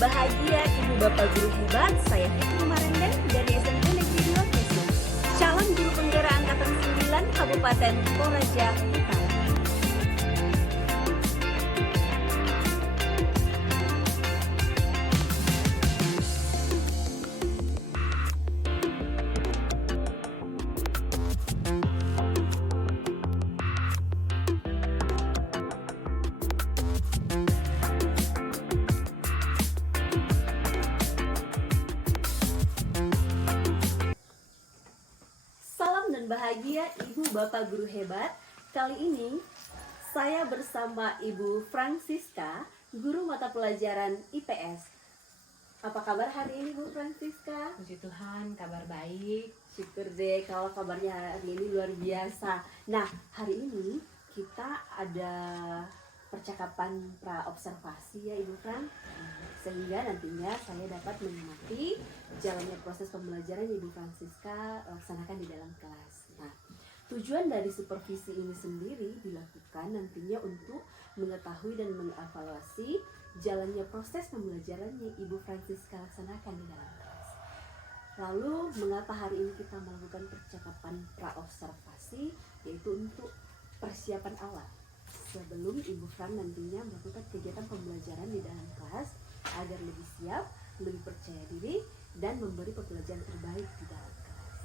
bahagia Ibu Bapak Guru hebat, saya Fitri Marendang dari SMP Negeri 2 Kesu. Calon Guru Penggerak Angkatan 9 Kabupaten Toraja Utara. Salam dan bahagia Ibu Bapak Guru hebat. Kali ini saya bersama Ibu Francisca, guru mata pelajaran IPS. Apa kabar hari ini Bu Francisca? Puji Tuhan, kabar baik. Syukur deh kalau kabarnya hari ini luar biasa. Nah, hari ini kita ada percakapan pra-observasi ya Ibu Fran, sehingga nantinya saya dapat mengamati jalannya proses pembelajaran yang Ibu Francisca laksanakan di dalam kelas. Nah, tujuan dari supervisi ini sendiri dilakukan nantinya untuk mengetahui dan mengevaluasi jalannya proses pembelajaran yang Ibu Francisca laksanakan di dalam kelas. Lalu, mengapa hari ini kita melakukan percakapan pra-observasi, yaitu untuk persiapan awal sebelum Ibu Fran nantinya melakukan kegiatan pembelajaran di dalam kelas agar lebih siap, lebih percaya diri, dan memberi pembelajaran terbaik di dalam kelas.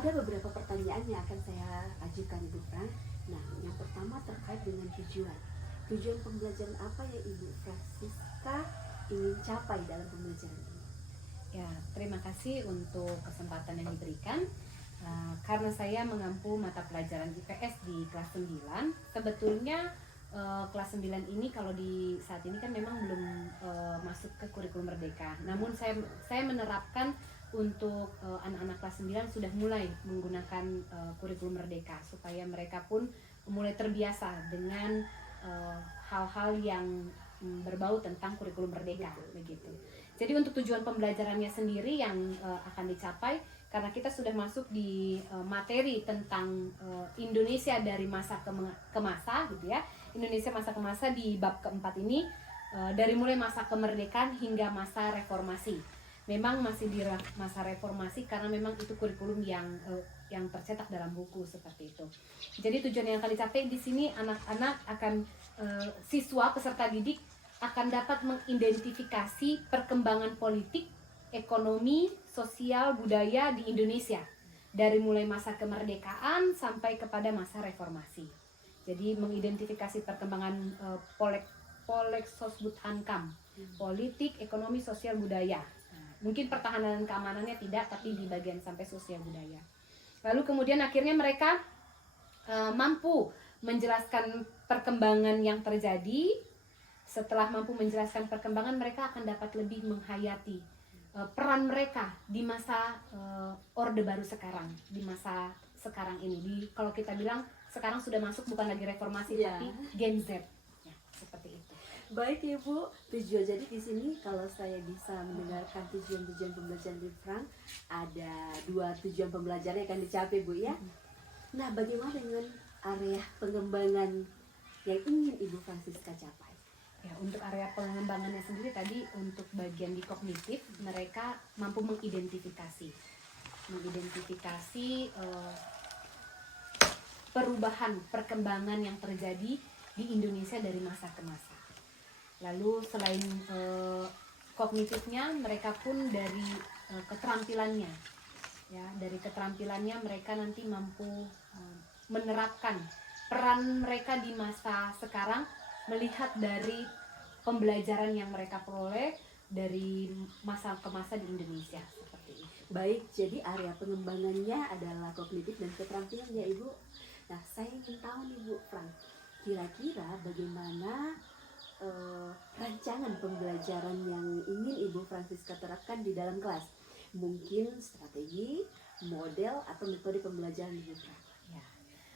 Ada beberapa pertanyaan yang akan saya ajukan Ibu Fran. Nah, yang pertama terkait dengan tujuan. Tujuan pembelajaran apa yang Ibu Francisca ingin capai dalam pembelajaran ini? Ya, terima kasih untuk kesempatan yang diberikan. Karena saya mengampu mata pelajaran IPS di kelas 9, sebetulnya kelas 9 ini kalau di saat ini kan memang belum masuk ke kurikulum merdeka. Namun saya menerapkan untuk anak-anak kelas 9 sudah mulai menggunakan kurikulum merdeka supaya mereka pun mulai terbiasa dengan hal-hal yang berbau tentang kurikulum merdeka begitu. Jadi untuk tujuan pembelajarannya sendiri yang akan dicapai, karena kita sudah masuk di materi tentang Indonesia dari masa ke masa gitu ya. Indonesia masa ke masa di bab keempat ini dari mulai masa kemerdekaan hingga masa reformasi. Memang masih di masa reformasi karena memang itu kurikulum yang tercetak dalam buku seperti itu. Jadi tujuan yang akan dicapai di sini anak-anak akan siswa peserta didik akan dapat mengidentifikasi perkembangan politik, ekonomi, sosial, budaya di Indonesia dari mulai masa kemerdekaan sampai kepada masa reformasi. Jadi mengidentifikasi perkembangan Polek Sosbud Hankam, politik, ekonomi, sosial, budaya. Mungkin pertahanan dan keamanannya tidak, tapi di bagian sampai sosial budaya. Lalu kemudian akhirnya mereka mampu menjelaskan perkembangan yang terjadi. Setelah mampu menjelaskan perkembangan, mereka akan dapat lebih menghayati peran mereka di masa Orde Baru sekarang, di masa sekarang ini. Kalau kita bilang sekarang sudah masuk bukan lagi reformasi, tapi Gen Z, ya, seperti itu. Baik ya Bu, tujuan jadi di sini kalau saya bisa mendengarkan tujuan-tujuan pembelajaran di Frank, ada 2 tujuan pembelajaran yang akan dicapai Bu ya. Nah, bagaimana dengan area pengembangan yang ingin Ibu Francisca capai? Ya, untuk area pengembangannya sendiri tadi untuk bagian di kognitif mereka mampu mengidentifikasi perubahan perkembangan yang terjadi di Indonesia dari masa ke masa. Lalu selain kognitifnya, mereka pun dari keterampilannya, ya dari keterampilannya mereka nanti mampu menerapkan peran mereka di masa sekarang, melihat dari pembelajaran yang mereka peroleh dari masa ke masa di Indonesia seperti itu. Baik, jadi area pengembangannya adalah kognitif dan keterampilan ya Ibu. Nah, saya ingin tahu nih Bu Frank, kira-kira bagaimana rancangan pembelajaran yang ingin Ibu Francisca terapkan di dalam kelas? Mungkin strategi, model, atau metode pembelajaran Ibu Frank?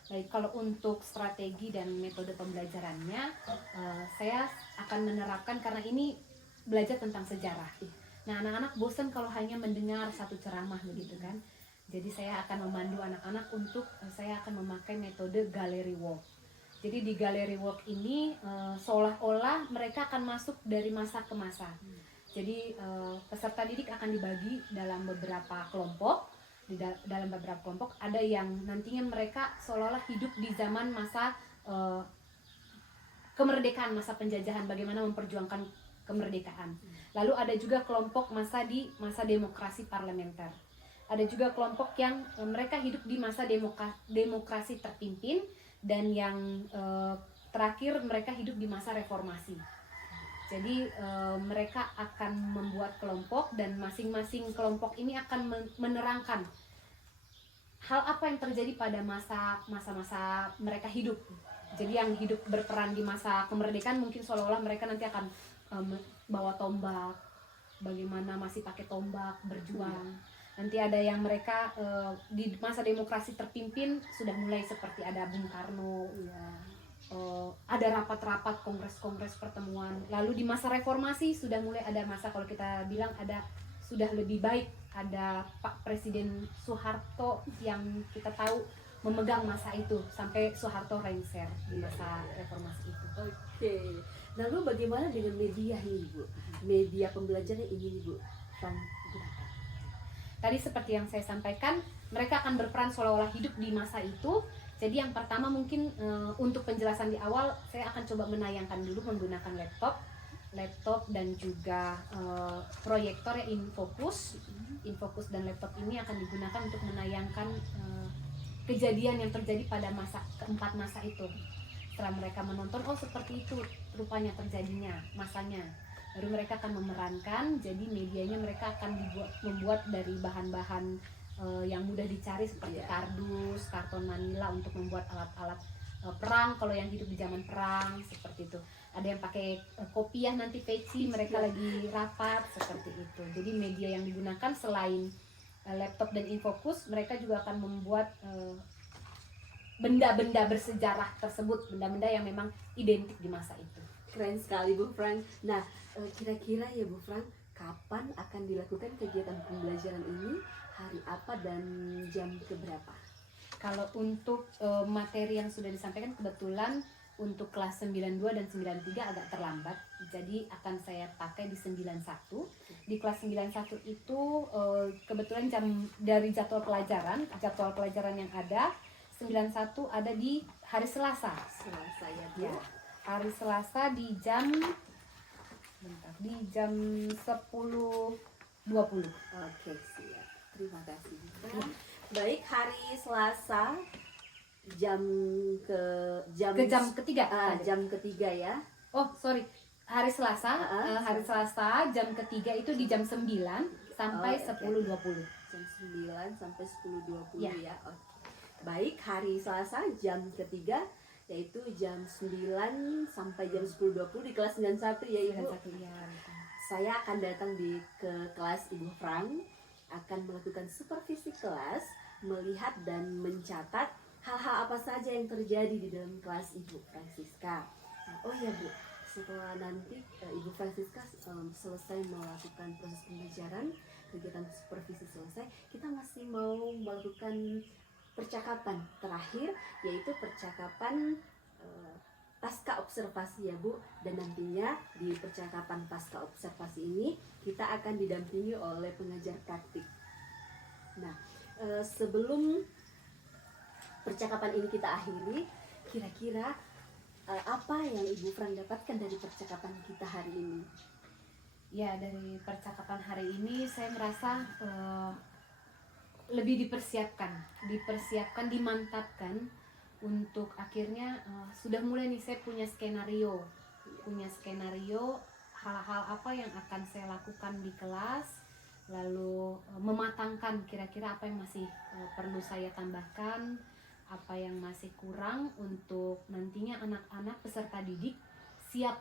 Baik, kalau untuk strategi dan metode pembelajarannya, saya akan menerapkan karena ini belajar tentang sejarah. Nah, anak-anak bosan kalau hanya mendengar satu ceramah begitu kan. Jadi saya akan memandu anak-anak untuk saya akan memakai metode gallery walk. Jadi di Gallery Walk ini seolah-olah mereka akan masuk dari masa ke masa. Jadi peserta didik akan dibagi dalam beberapa kelompok. Dalam beberapa kelompok ada yang nantinya mereka seolah-olah hidup di zaman masa kemerdekaan, masa penjajahan, bagaimana memperjuangkan kemerdekaan. Lalu ada juga kelompok di masa demokrasi parlementer. Ada juga kelompok yang mereka hidup di masa demokrasi terpimpin, dan yang terakhir mereka hidup di masa reformasi. Jadi mereka akan membuat kelompok, dan masing-masing kelompok ini akan menerangkan hal apa yang terjadi pada masa-masa mereka hidup. Jadi yang hidup berperan di masa kemerdekaan mungkin seolah-olah mereka nanti akan bawa tombak, bagaimana masih pakai tombak berjuang. Nanti ada yang mereka di masa demokrasi terpimpin sudah mulai seperti ada Bung Karno, ada rapat-rapat, kongres-kongres, pertemuan. Lalu di masa reformasi sudah mulai ada masa, kalau kita bilang ada sudah lebih baik, ada Pak Presiden Soeharto yang kita tahu memegang masa itu sampai Soeharto lengser di masa reformasi itu. Oke. Lalu bagaimana dengan media ini, Bu? Media pembelajaran ini, Bu, Fran gunakan. Tadi seperti yang saya sampaikan, mereka akan berperan seolah-olah hidup di masa itu. Jadi yang pertama mungkin untuk penjelasan di awal, saya akan coba menayangkan dulu menggunakan laptop dan juga proyektor ya, Infocus dan laptop ini akan digunakan untuk menayangkan kejadian yang terjadi pada keempat masa itu. Setelah mereka menonton, oh seperti itu rupanya terjadinya masanya. Lalu mereka akan memerankan, jadi medianya mereka akan membuat dari bahan-bahan yang mudah dicari seperti kardus, karton manila untuk membuat alat-alat perang kalau yang hidup di zaman perang, seperti itu. Ada yang pakai kopiah nanti peci, mereka lagi rapat, seperti itu. Jadi media yang digunakan selain laptop dan Infocus, mereka juga akan membuat benda-benda bersejarah tersebut, benda-benda yang memang identik di masa itu. Keren sekali, Bu Fran. Nah, kira-kira ya Bu Fran, kapan akan dilakukan kegiatan pembelajaran ini, hari apa dan jam keberapa? Kalau untuk materi yang sudah disampaikan, kebetulan untuk kelas 92 dan 93 agak terlambat, jadi akan saya pakai di 91. Di kelas 91 itu kebetulan dari jadwal pelajaran yang ada, 91 ada di hari Selasa. Selasa ya, Bu. Ya, hari Selasa di jam 10.20. Oke, siap. Terima kasih, Bu Fran. Baik, hari Selasa jam ketiga. Jam ketiga ya. Oh, sorry. Hari Selasa, jam ketiga itu di jam 9 sampai 10.20. Jam 9 sampai 10.20 ya. Oke. Baik, hari Selasa jam ketiga yaitu jam 9 sampai jam 10.20 di kelas 91 ya, Ibu. 91 ya. Saya akan datang ke kelas Ibu Fran, akan melakukan supervisi kelas, melihat dan mencatat hal-hal apa saja yang terjadi di dalam kelas Ibu Francisca. Oh ya, Bu, setelah nanti Ibu Francisca selesai melakukan proses pembelajaran, kegiatan supervisi selesai, kita masih mau melakukan percakapan terakhir, yaitu percakapan pasca observasi ya, Bu. Dan nantinya di percakapan pasca observasi ini kita akan didampingi oleh pengajar praktik. Nah, sebelum percakapan ini kita akhiri, kira-kira apa yang Ibu Fran dapatkan dari percakapan kita hari ini? Ya, dari percakapan hari ini saya merasa lebih dipersiapkan, dimantapkan untuk akhirnya sudah mulai nih saya punya skenario hal-hal apa yang akan saya lakukan di kelas, lalu mematangkan kira-kira apa yang masih perlu saya tambahkan, apa yang masih kurang untuk nantinya anak-anak peserta didik siap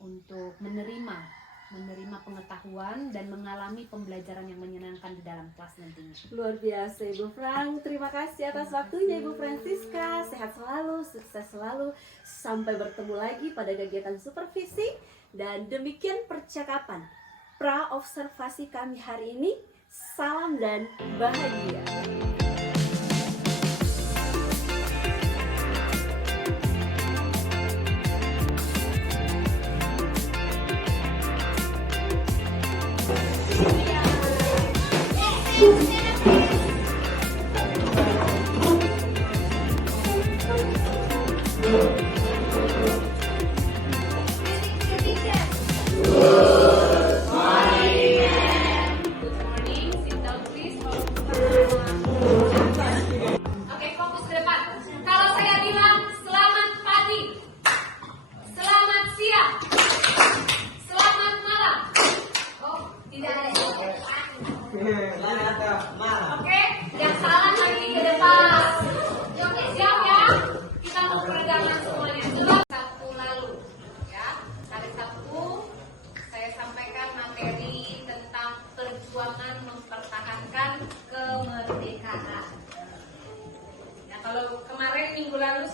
untuk menerima pengetahuan dan mengalami pembelajaran yang menyenangkan di dalam kelas nantinya. Luar biasa Ibu Fran, terima kasih atas waktunya Ibu Francisca. Sehat selalu, sukses selalu. Sampai bertemu lagi pada kegiatan supervisi. Dan demikian percakapan pra-observasi kami hari ini. Salam dan bahagia.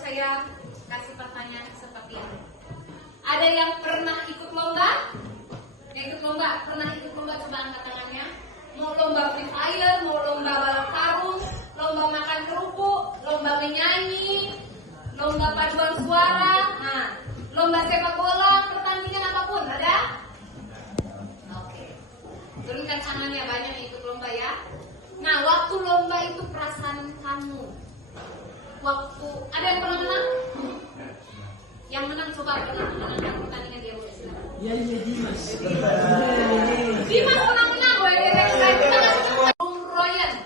saya kasih pertanyaan seperti ini. Ada yang pernah ikut lomba? Yang ikut lomba, pernah ikut lomba, coba angkat tangannya. Mau lomba free fire, mau lomba balap karung, lomba makan kerupuk, lomba menyanyi, lomba paduan suara, nah, lomba sepak bola, pertandingan apapun, ada? Oke. Turunkan tangannya, banyak yang ikut lomba ya. Nah, waktu lomba itu perasaan kamu. Waktu ada yang pernah menang? Yang menang coba pernah menangkan pertandingan dia boleh silakan. Iya Dimas. Dimas pernah menang, boleh saya kita kasih semua. Room Royan.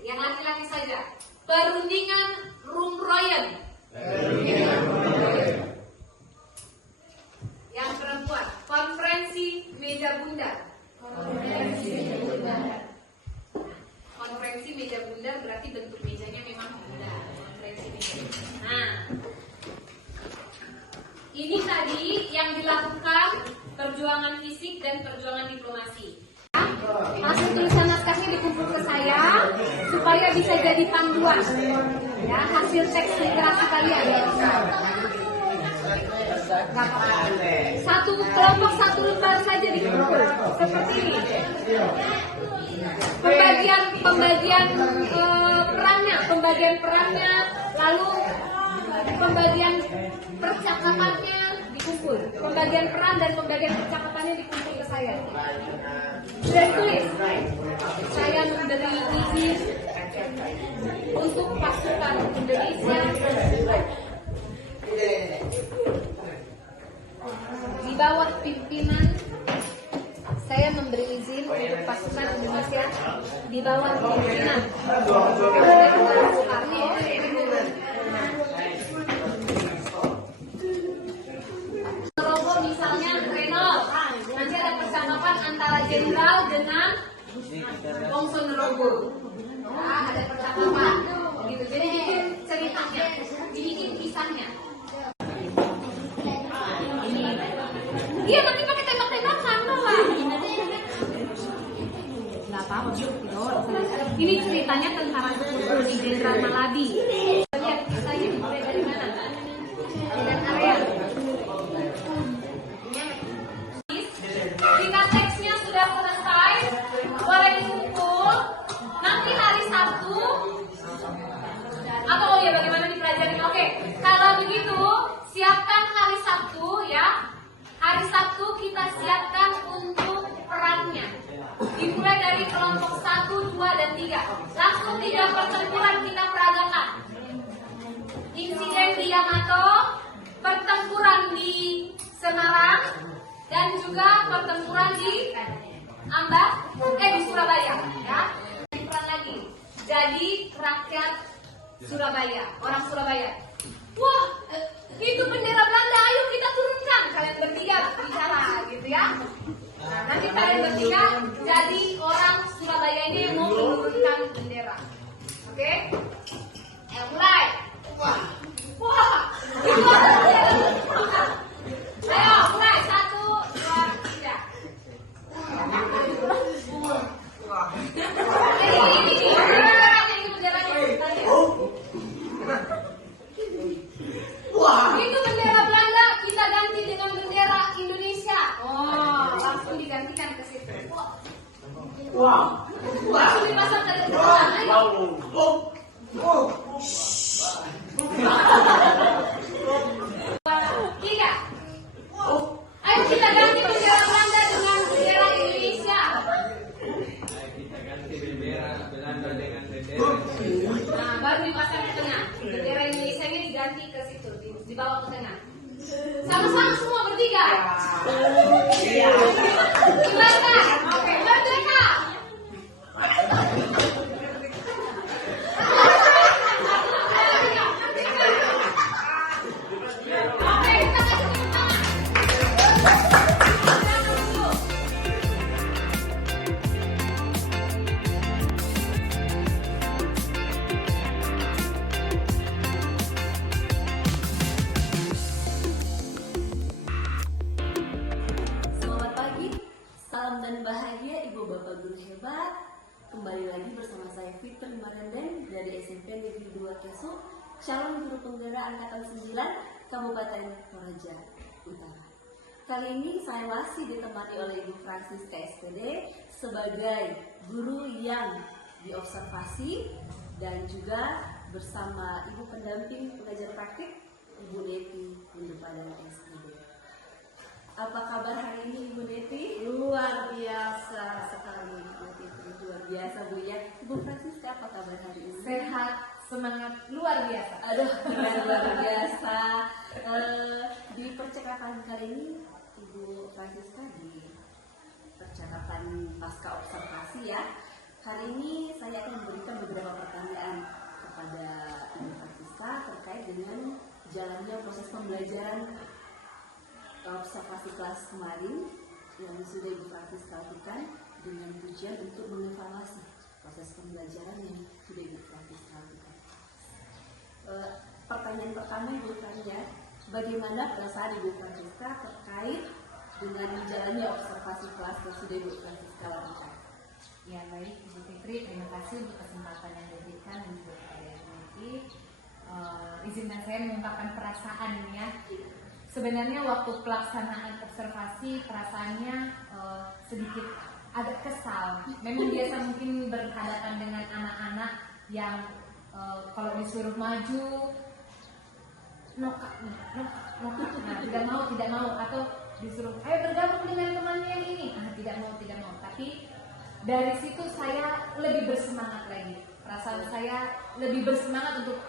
Yang laki-laki saja. Perundingan Room Royan. Yang perempuan, konferensi meja bundar. Konferensi meja bundar berarti bentuk mejanya memang bundar. Konferensi meja bundar. Nah, ini tadi yang dilakukan perjuangan fisik dan perjuangan diplomasi. Hasil tulisan naskahnya dikumpul ke saya supaya bisa jadi panduan. Ya, hasil teks literasi kalian. Satu kelompok satu lembar saja dikumpul seperti ini. Pembagian perannya, lalu pembagian percakapannya dikumpul. Pembagian peran dan pembagian percakapannya dikumpul ke saya. Sudah tulis. Saya memberi izin untuk pasukan Indonesia di bawah pimpinan. Saya memberi izin untuk pasukan Indonesia di bawah pimpinan Soekarno. Robo misalnya Reynold, nanti ada percakapan antara jenderal dengan Wongso Nerogo. Nah, ada percakapan, gitu. Jadi bikin ceritanya, dibikin kisahnya. Iya, nanti pakai tembak-tembakan lah. Nggak apa-apa, tidur. Ini ceritanya tentara sekutu di Jenderal Malabi. Lihat kisahnya dimulai dari mana? Dan area. Jika teksnya sudah selesai, boleh dikumpul. Nanti hari Sabtu. Atau oh ya bagaimana dipelajari? Oke, kalau begitu siapkan hari Sabtu ya. Hari Sabtu kita siapkan untuk perannya. Dimulai dari kelompok 1, 2, dan 3. Langsung 3 pertempuran kita peragakan. Insiden di Yamato, pertempuran di Semarang, dan juga pertempuran di di Surabaya. Ya. Peran lagi. Jadi rakyat Surabaya, orang Surabaya. Wah, itu bendera Belanda, ayo kita turunkan. Kalian bertiga bicara gitu ya. Nah, nanti kalian bertiga jadi orang Surabaya ini yang mau menurunkan bendera. Oke? Mulai. Wah. Ayo, mulai. 1, 2, 3. Ini benderanya. Itu bendera Belanda, kita ganti dengan bendera Indonesia. Oh, langsung digantikan ke situ. Langsung dipasang ke depan. Tiga. Ayo kita ganti bendera Belanda dengan bendera Indonesia. Kita ganti bendera Belanda dengan bendera Indonesia. Nah, baru dipasang ke tengah. Bendera Indonesia-nya diganti ke situ, dibawa ke tengah. Sama-sama semua bertiga. Kibarkan. Oke, merdeka. Oke, kita kasih tepuk tangan. Selamat pagi, salam dan bahagia Ibu Bapak Guru hebat. Kembali lagi bersama saya Fitri Marenden dari SMP Negeri 2 Keso, calon guru penggerak angkatan 9 Kabupaten Toraja Utara. Kali ini saya masih ditemani oleh Ibu Francisca SPD sebagai guru yang diobservasi dan juga bersama Ibu pendamping pengajar praktik Ibu Neti Windupadana SPD. Apa kabar hari ini Ibu Neti? Luar biasa sekali, Bu Fitri. Luar biasa Bu ya. Ibu Francisca apa kabar hari ini? Sehat, semangat, luar biasa. Aduh, luar biasa. Di percakapan kali ini Ibu Francisca di percakapan pasca observasi ya. Hari ini saya akan memberikan beberapa pertanyaan kepada Ibu Francisca terkait dengan jalannya proses pembelajaran observasi kelas kemarin yang sudah Ibu Francisca lakukan dengan tujuan untuk mengevaluasi proses pembelajaran yang sudah Ibu Francisca lakukan. Pertanyaan pertama Ibu Francisca, bagaimana perasaan Ibu Francisca terkait dengan jalannya observasi kelas yang sudah Ibu Francisca lakukan? Ya baik Ibu Fitri, terima kasih untuk kesempatan yang diberikan dan juga kepada Ibu Neti. Izinkan saya mengungkapkan perasaannya. Sebenarnya waktu pelaksanaan observasi perasaannya sedikit agak kesal. Memang biasa mungkin berhadapan dengan anak-anak yang kalau disuruh maju nokak, nah tidak mau atau disuruh bergabung dengan temannya yang ini, tidak mau. Tapi dari situ saya lebih bersemangat lagi. Perasaan saya lebih bersemangat untuk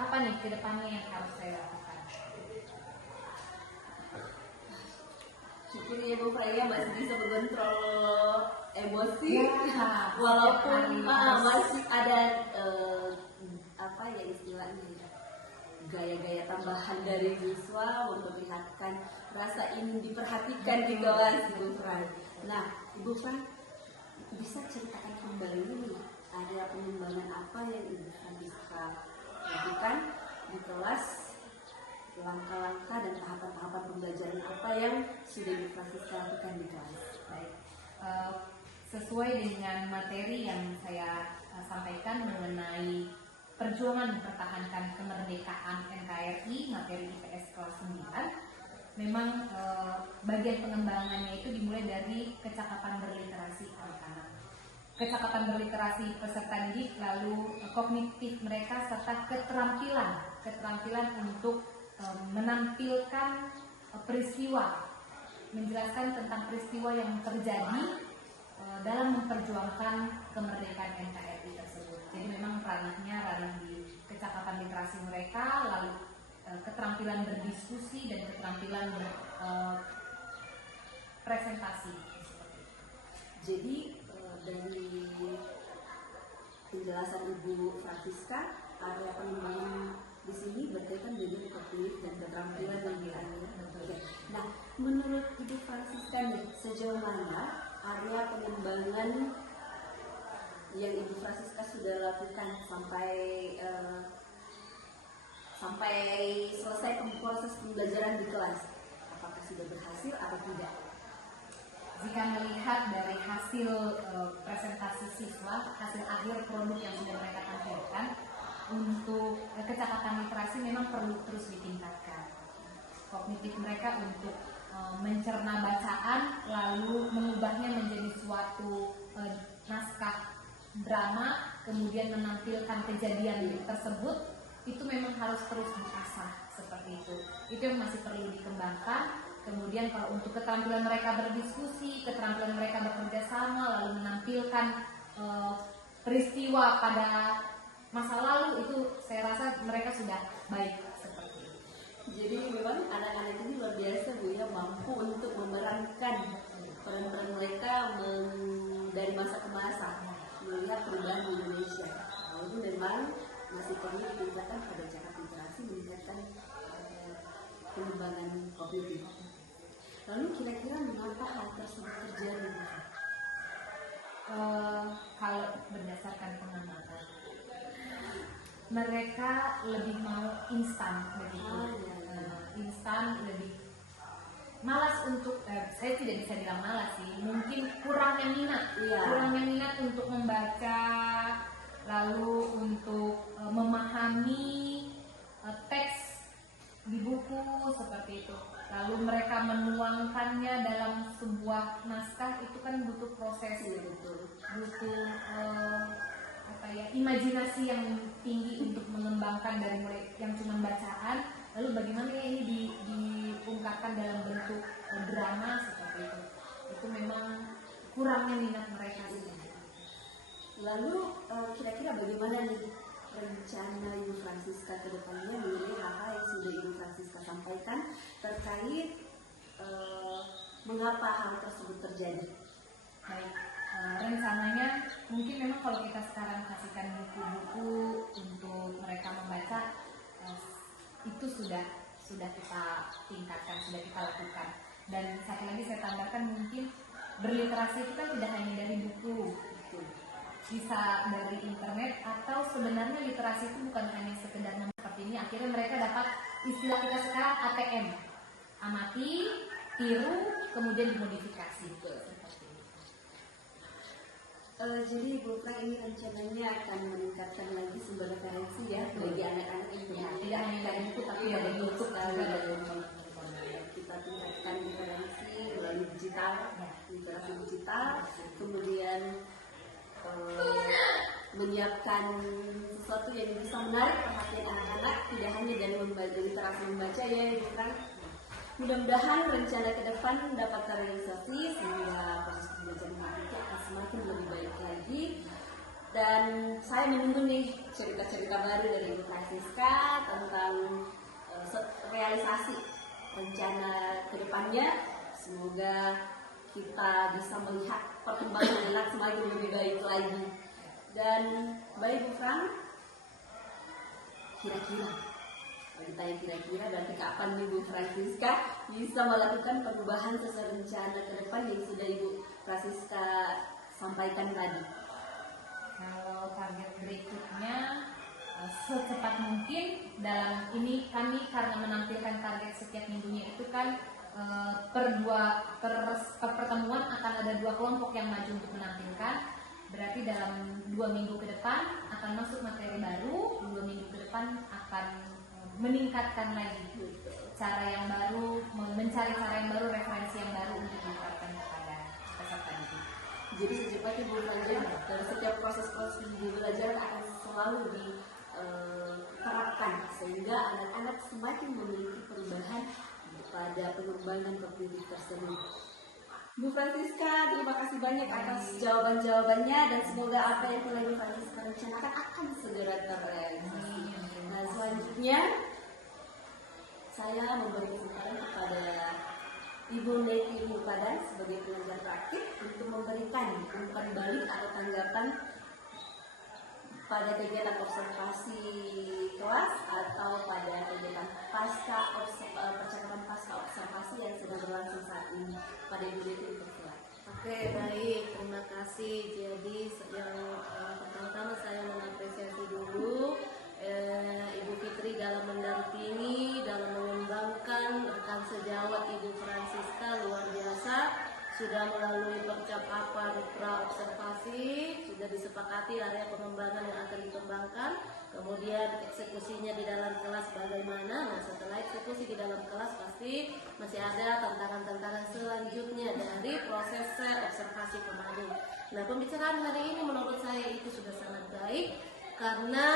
apa nih kedepannya yang harus saya lakukan. Syukur ya Bu Freya masih bisa mengontrol emosi Ya, walaupun setiap hari masih ada apa ya istilahnya gaya-gaya tambahan dari siswa memperlihatkan rasa ingin diperhatikan di kelas Ibu Fran. Nah Ibu Fran bisa ceritakan kembali nih ada pengembangan apa yang Ibu Fran bisa lakukan di kelas, langkah-langkah dan tahapan-tahapan pembelajaran apa yang sudah Ibu Francisca lakukan di kelas. Baik, sesuai dengan materi yang saya sampaikan mengenai perjuangan mempertahankan kemerdekaan NKRI, materi IPS kelas 9, memang bagian pengembangannya itu dimulai dari kecakapan berliterasi anak-anak. Kecakapan berliterasi peserta didik, lalu kognitif mereka serta keterampilan untuk menampilkan peristiwa, menjelaskan tentang peristiwa yang terjadi dalam memperjuangkan kemerdekaan NKRI tersebut. Jadi memang ranah di kecakapan literasi mereka, lalu keterampilan berdiskusi dan keterampilan presentasi. Jadi dari penjelasan Ibu Francisca, area pengembangan di sini berkaitan dengan kognitif dan keterampilan yang dialami. Nah, menurut Ibu Francisca nih, sejauh mana area pengembangan yang Ibu Francisca sudah lakukan sampai selesai proses pembelajaran di kelas? Apakah sudah berhasil atau tidak? Jika melihat dari hasil presentasi siswa, hasil akhir produk yang sudah mereka tampilkan, untuk kecakapan literasi memang perlu terus ditingkatkan. Kognitif mereka untuk mencerna bacaan lalu mengubahnya menjadi suatu naskah drama, kemudian menampilkan kejadian tersebut, itu memang harus terus diasah seperti itu. Itu yang masih perlu dikembangkan. Kemudian kalau untuk keterampilan mereka berdiskusi, keterampilan mereka bekerja sama, lalu menampilkan peristiwa pada masa lalu, itu saya rasa mereka sudah baik seperti itu. Jadi memang anak-anak ini luar biasa Bu ya, mampu untuk memerankan peran-peran mereka dari masa ke masa melihat perubahan di Indonesia. Walaupun memang masih perlu ditingkatkan pada cara literasi, meningkatkan pengembangan kognitif. Lalu kira-kira mengapa hal tersebut terjadi? Kalau berdasarkan pengamatan, mereka lebih mau instan begitu. Instan, lebih malas untuk saya tidak bisa bilang malas sih, mungkin kurangnya minat untuk membaca lalu mereka menuangkannya dalam sebuah naskah itu kan butuh proses, butuh imajinasi yang tinggi untuk mengembangkan dari mulai yang cuma bacaan, lalu bagaimana ya ini diungkapkan dalam bentuk drama seperti itu memang kurangnya minat mereka sih. Lalu kira-kira bagaimana nih rencana Ibu Francisca ke depannya mengenai hal-hal yang sudah Ibu Francisca sampaikan terkait mengapa hal tersebut terjadi? Baik, rencananya mungkin memang kalau kita sekarang kasihkan buku-buku untuk mereka membaca, itu sudah kita tingkatkan, sudah kita lakukan. Dan satu lagi saya tambahkan, mungkin berliterasi itu kan tidak hanya dari buku, bisa dari internet, atau sebenarnya literasi itu bukan hanya sekedar seperti ini. Akhirnya mereka dapat istilah kita sekarang ATM, amati, tiru, kemudian dimodifikasi. Jadi Bu Frank ini rencananya akan meningkatkan lagi sumber referensi ya bagi anak-anak yang tidak hanya dari buku tapi dari YouTube sekali. Kita tingkatkan referensi melalui digital, literasi digital, kemudian menyiapkan sesuatu yang bisa menarik perhatian anak-anak, tidak hanya dari literasi membaca ya Ibu Frank. Mudah-mudahan rencana ke depan dapat terrealisasi sehingga proses pembelajaran matematika akan semakin lebih baik lagi. Dan saya menunggu nih cerita-cerita baru dari Ibu Francisca tentang realisasi rencana ke depannya. Semoga kita bisa melihat perkembangan anak semakin lebih baik lagi. Dan baik Bu Frank, kira-kira berarti kapan nih Bu Francisca bisa melakukan perubahan sesuai rencana ke depan yang sudah Ibu Francisca sampaikan tadi? Kalau target berikutnya secepat mungkin. Dalam ini kami karena menampilkan target setiap minggunya itu kan per pertemuan akan ada 2 kelompok yang maju untuk menampilkan. Berarti dalam 2 minggu ke depan akan masuk materi baru, 2 minggu ke depan akan meningkatkan lagi cara yang baru, mencari cara yang baru, referensi yang baru untuk diterapkan kepada peserta didik. Jadi secepatnya Bu Frank, dari setiap proses-proses belajar akan selalu diterapkan sehingga anak-anak semakin memiliki perubahan pada pengembangan kognitif tersebut. Bu Francisca, terima kasih banyak atas jawaban-jawabannya dan semoga apa yang telah Bu Francisca rencanakan akan segera terrealisasi. Nah, selanjutnya saya memberi kesempatan kepada Ibu Neti Mupadan sebagai pengajar praktik untuk memberikan umpan balik atau tanggapan pada kegiatan observasi kelas atau pada kegiatan percakapan pasca observasi yang sedang berlangsung saat ini. Pada Ibu Neti dipersilakan. Oke, baik, terima kasih. Jadi yang pertama-tama saya mengapresiasi dulu Ibu Fitri dalam mendampingi, dalam mengembangkan rekan sejawat Ibu Francisca, luar biasa. Sudah melalui percakapan pra-observasi, sudah disepakati area pengembangan yang akan dikembangkan, kemudian eksekusinya di dalam kelas bagaimana. Nah, setelah eksekusi di dalam kelas pasti masih ada tantangan-tantangan selanjutnya dari proses observasi kemarin. Nah, pembicaraan hari ini menurut saya itu sudah sangat baik karena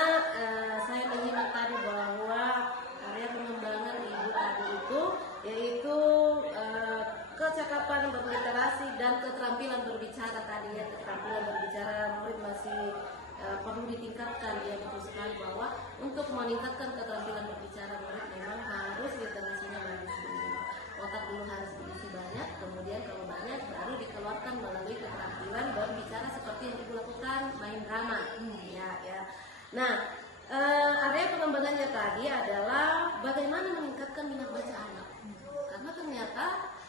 saya menyimak tadi bahwa area pengembangan Ibu tadi itu yaitu kecakapan berliterasi dan keterampilan berbicara tadi ya. Keterampilan berbicara murid masih perlu ditingkatkan ya, betul sekali bahwa untuk meningkatkan keterampilan berbicara murid memang harus literasinya bagus dulu, otak dulu harus diisi banyak, kemudian kalau banyak baru dikeluarkan melalui keterampilan berbicara seperti yang Ibu lakukan main drama ya. Nah, area pengembangannya tadi adalah bagaimana meningkatkan minat baca anak, karena ternyata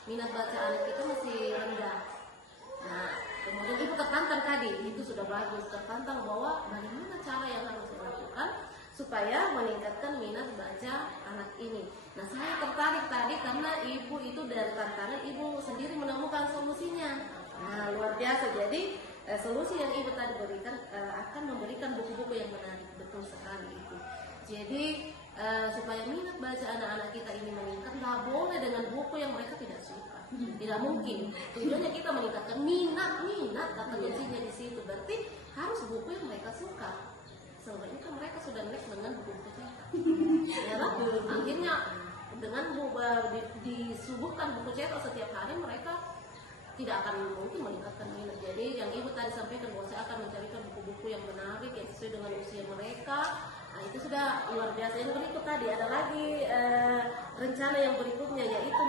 minat baca anak itu masih rendah. Nah, kemudian Ibu tertantang tadi, itu sudah bagus, tertantang bahwa bagaimana cara yang harus dilakukan supaya meningkatkan minat baca anak ini. Nah, saya tertarik tadi karena Ibu itu dari tantangan Ibu sendiri menemukan solusinya. Nah, luar biasa. Jadi solusi yang Ibu tadi berikan akan memberikan buku-buku yang menarik, betul sekali itu. Jadi supaya minat baca anak-anak kita ini meningkat, nggak boleh dengan buku yang mereka tidak suka. Tidak mungkin. Tujuannya kita meningkatkan minat kata kuncinya di situ. Berarti harus buku yang mereka suka. Selama ini kan mereka sudah next dengan buku-buku cetak. Ya kan? Akhirnya dengan disuguhkan buku cetak setiap hari, mereka tidak akan mungkin meningkatkan minat. Jadi yang ibu tadi sampaikan bahwa saya akan mencarikan buku-buku yang menarik yang sesuai dengan usia mereka. Nah itu sudah luar biasa. Yang berikut tadi ada lagi rencana yang berikutnya, yaitu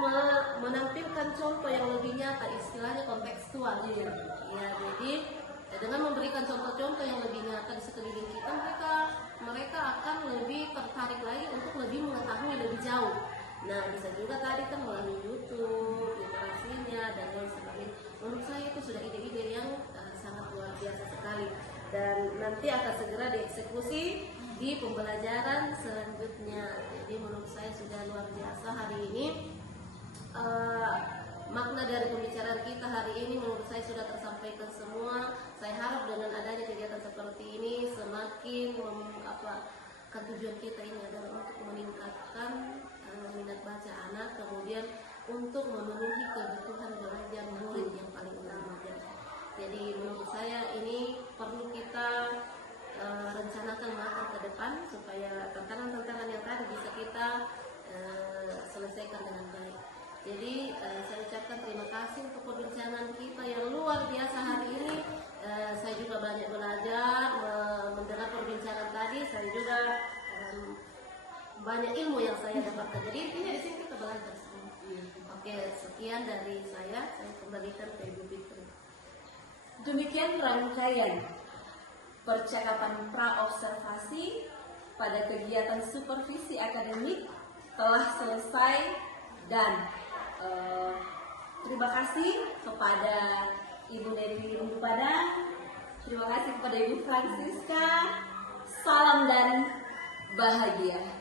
menampilkan contoh yang lebih nyata, istilahnya kontekstual. Ya, jadi dengan memberikan contoh-contoh yang lebih nyata di sekeliling kita, mereka akan lebih tertarik lagi untuk lebih mengetahui lebih jauh. Nah, bisa juga tadi kan melalui YouTube, literasinya, dan lain sebagainya. Menurut saya itu sudah ide-ide yang sangat luar biasa sekali. Dan nanti akan segera dieksekusi di pembelajaran selanjutnya. Jadi menurut saya sudah luar biasa hari ini. Makna dari pembicaraan kita hari ini menurut saya sudah tersampaikan semua. Saya harap dengan adanya kegiatan seperti ini semakin kan tujuan kita ini adalah untuk meningkatkan minat baca anak, kemudian untuk memenuhi kebutuhan belajar murid yang paling utama. Jadi menurut saya ini perlu kita rencanakan matang ke depan supaya tantangan-tantangan yang tadi bisa kita selesaikan dengan baik. Jadi saya ucapkan terima kasih untuk perbincangan kita yang luar biasa hari ini. Saya juga banyak belajar mendengar perbincangan tadi. Saya juga banyak ilmu yang saya dapatkan. Jadi intinya di sini kita belajar semua. Oke, sekian dari saya kembalikan ke Ibu Fitri. Demikian rangkaian percakapan pra-observasi pada kegiatan supervisi akademik telah selesai, dan terima kasih kepada Ibu Dewi Rumbu Padang, terima kasih kepada Ibu Francisca, salam dan bahagia.